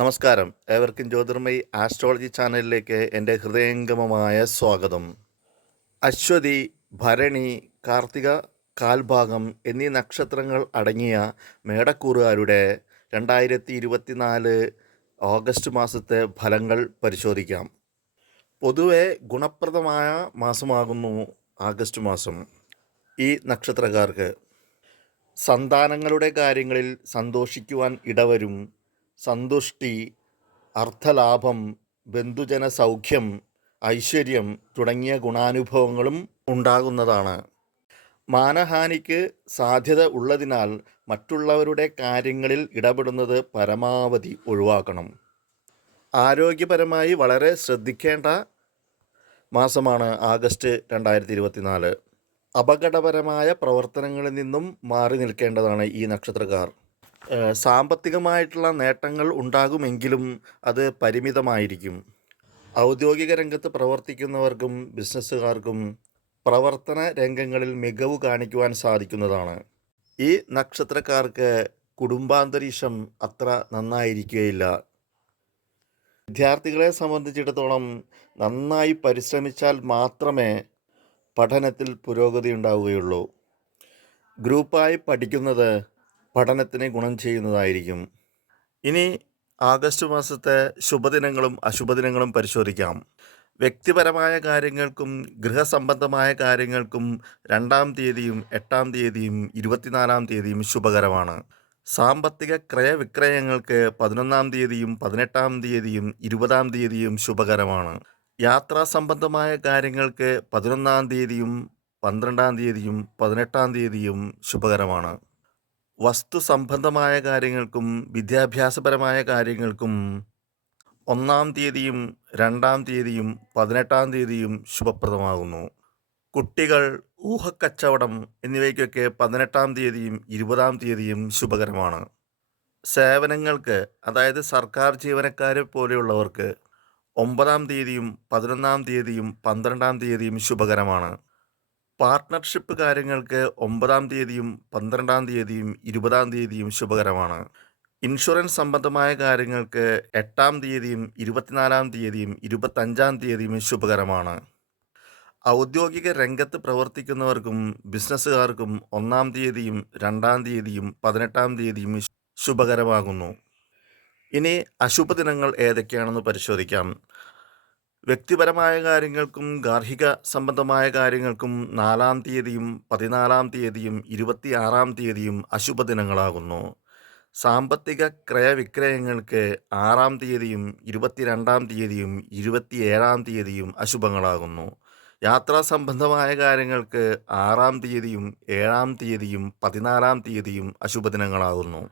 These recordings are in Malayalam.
നമസ്കാരം. ഏവർക്കും ജ്യോതിർമയി ആസ്ട്രോളജി ചാനലിലേക്ക് എന്റെ ഹൃദയംഗമമായ സ്വാഗതം. അശ്വതി ഭരണി കാർത്തിക കാൽഭാഗം എന്നീ നക്ഷത്രങ്ങൾ അടങ്ങിയ മേടക്കൂറുകാരുടെ രണ്ടായിരത്തി ഇരുപത്തിനാല് ഓഗസ്റ്റ് മാസത്തെ ഫലങ്ങൾ പരിശോധിക്കാം. പൊതുവെ ഗുണപ്രദമായ മാസമാകുന്നു ആഗസ്റ്റ് മാസം ഈ നക്ഷത്രക്കാർക്ക്. സന്താനങ്ങളുടെ കാര്യങ്ങളിൽ സന്തോഷിക്കുവാൻ ഇടവരും സന്തുഷ്ടി അർത്ഥലാഭം ബന്ധുജന സൗഖ്യം ഐശ്വര്യം തുടങ്ങിയ ഗുണാനുഭവങ്ങളും ഉണ്ടാകുന്നതാണ്. മാനഹാനിക്ക് സാധ്യത ഉള്ളതിനാൽ മറ്റുള്ളവരുടെ കാര്യങ്ങളിൽ ഇടപെടുന്നത് പരമാവധി ഒഴിവാക്കണം. ആരോഗ്യപരമായി വളരെ ശ്രദ്ധിക്കേണ്ട മാസമാണ് ആഗസ്റ്റ് രണ്ടായിരത്തി ഇരുപത്തിനാല് അപകടപരമായ പ്രവർത്തനങ്ങളിൽ നിന്നും മാറി നിൽക്കേണ്ടതാണ് ഈ നക്ഷത്രക്കാർ. സാമ്പത്തികമായിട്ടുള്ള നേട്ടങ്ങൾ ഉണ്ടാകുമെങ്കിലും അത് പരിമിതമായിരിക്കും. ഔദ്യോഗിക രംഗത്ത് പ്രവർത്തിക്കുന്നവർക്കും ബിസിനസ്സുകാർക്കും പ്രവർത്തന രംഗങ്ങളിൽ മികവ് കാണിക്കുവാൻ സാധിക്കുന്നതാണ്. ഈ നക്ഷത്രക്കാർക്ക് കുടുംബാന്തരീക്ഷം അത്ര നന്നായിരിക്കുകയില്ല. വിദ്യാർത്ഥികളെ സംബന്ധിച്ചിടത്തോളം നന്നായി പരിശ്രമിച്ചാൽ മാത്രമേ പഠനത്തിൽ പുരോഗതി ഉണ്ടാവുകയുള്ളൂ. ഗ്രൂപ്പായി പഠിക്കുന്നത് പഠനത്തിന് ഗുണം ചെയ്യുന്നതായിരിക്കും. ഇനി ആഗസ്റ്റ് മാസത്തെ ശുഭദിനങ്ങളും അശുഭദിനങ്ങളും പരിശോധിക്കാം. വ്യക്തിപരമായ കാര്യങ്ങൾക്കും ഗൃഹസംബന്ധമായ കാര്യങ്ങൾക്കും രണ്ടാം തീയതിയും എട്ടാം തീയതിയും ഇരുപത്തിനാലാം തീയതിയും ശുഭകരമാണ്. സാമ്പത്തിക ക്രയവിക്രയങ്ങൾക്ക് പതിനൊന്നാം തീയതിയും പതിനെട്ടാം തീയതിയും ഇരുപതാം തീയതിയും ശുഭകരമാണ്. യാത്രാ സംബന്ധമായ കാര്യങ്ങൾക്ക് പതിനൊന്നാം തീയതിയും പന്ത്രണ്ടാം തീയതിയും പതിനെട്ടാം തീയതിയും ശുഭകരമാണ്. വസ്തു സംബന്ധമായ കാര്യങ്ങൾക്കും വിദ്യാഭ്യാസപരമായ കാര്യങ്ങൾക്കും ഒന്നാം തീയതിയും രണ്ടാം തീയതിയും പതിനെട്ടാം തീയതിയും ശുഭപ്രദമാകുന്നു. കുട്ടികൾ ഊഹക്കച്ചവടം എന്നിവയ്ക്കൊക്കെ പതിനെട്ടാം തീയതിയും ഇരുപതാം തീയതിയും ശുഭകരമാണ്. സേവനങ്ങൾക്ക് അതായത് സർക്കാർ ജീവനക്കാരെ പോലെയുള്ളവർക്ക് ഒമ്പതാം തീയതിയും പതിനൊന്നാം തീയതിയും പന്ത്രണ്ടാം തീയതിയും ശുഭകരമാണ്. പാർട്ട്ണർഷിപ്പ് കാര്യങ്ങൾക്ക് ഒമ്പതാം തീയതിയും പന്ത്രണ്ടാം തീയതിയും ഇരുപതാം തീയതിയും ശുഭകരമാണ്. ഇൻഷുറൻസ് സംബന്ധമായ കാര്യങ്ങൾക്ക് എട്ടാം തീയതിയും ഇരുപത്തിനാലാം തീയതിയും ഇരുപത്തഞ്ചാം തീയതിയും ശുഭകരമാണ്. ഔദ്യോഗിക രംഗത്ത് പ്രവർത്തിക്കുന്നവർക്കും ബിസിനസ്സുകാർക്കും ഒന്നാം തീയതിയും രണ്ടാം തീയതിയും പതിനെട്ടാം തീയതിയും ശുഭകരമാകുന്നു. ഇനി അശുഭ ദിനങ്ങൾ ഏതൊക്കെയാണെന്ന് പരിശോധിക്കാം. വ്യക്തിപരമായ കാര്യങ്ങൾക്കും ഗാർഹിക സംബന്ധമായ കാര്യങ്ങൾക്കും നാലാം തീയതിയും പതിനാലാം തീയതിയും ഇരുപത്തിയാറാം തീയതിയും അശുഭ ദിനങ്ങളാകുന്നു. സാമ്പത്തിക ക്രയവിക്രയങ്ങൾക്ക് ആറാം തീയതിയും ഇരുപത്തിരണ്ടാം തീയതിയും ഇരുപത്തിയേഴാം തീയതിയും അശുഭങ്ങളാകുന്നു. യാത്രാ സംബന്ധമായ കാര്യങ്ങൾക്ക് ആറാം തീയതിയും ഏഴാം തീയതിയും പതിനാലാം തീയതിയും അശുഭ അശുഭദിനങ്ങളാകുന്നു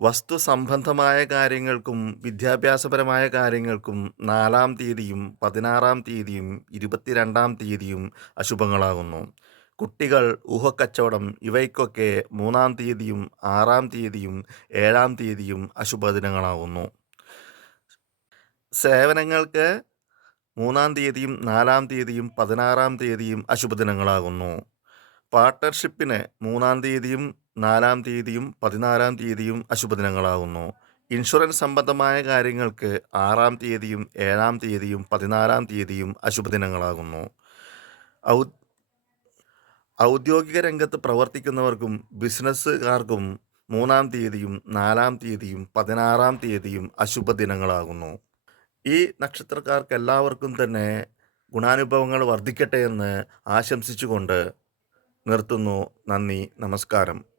വസ്തു സംബന്ധമായ കാര്യങ്ങൾക്കും വിദ്യാഭ്യാസപരമായ കാര്യങ്ങൾക്കും നാലാം തീയതിയും പതിനാറാം തീയതിയും ഇരുപത്തിരണ്ടാം തീയതിയും അശുഭങ്ങളാകുന്നു. കുട്ടികൾ ഊഹക്കച്ചവടം ഇവയ്ക്കൊക്കെ മൂന്നാം തീയതിയും ആറാം തീയതിയും ഏഴാം തീയതിയും അശുഭദിനങ്ങളാകുന്നു. സേവനങ്ങൾക്ക് മൂന്നാം തീയതിയും നാലാം തീയതിയും പതിനാറാം തീയതിയും അശുഭദിനങ്ങളാകുന്നു. പാർട്ട്ണർഷിപ്പിന് മൂന്നാം തീയതിയും നാലാം തീയതിയും പതിനാലാം തീയതിയും അശുഭദിനങ്ങളാകുന്നു ഇൻഷുറൻസ് സംബന്ധമായ കാര്യങ്ങൾക്ക് ആറാം തീയതിയും ഏഴാം തീയതിയും പതിനാലാം തീയതിയും അശുഭദിനങ്ങളാകുന്നു. ഔദ്യോഗിക രംഗത്ത് പ്രവർത്തിക്കുന്നവർക്കും ബിസിനസ്സുകാർക്കും മൂന്നാം തീയതിയും നാലാം തീയതിയും പതിനാറാം തീയതിയും അശുഭ ദിനങ്ങളാകുന്നു ഈ നക്ഷത്രക്കാർക്ക് എല്ലാവർക്കും തന്നെ ഗുണാനുഭവങ്ങൾ വർദ്ധിക്കട്ടെ എന്ന് ആശംസിച്ചുകൊണ്ട് നിർത്തുന്നു. നന്ദി നമസ്കാരം.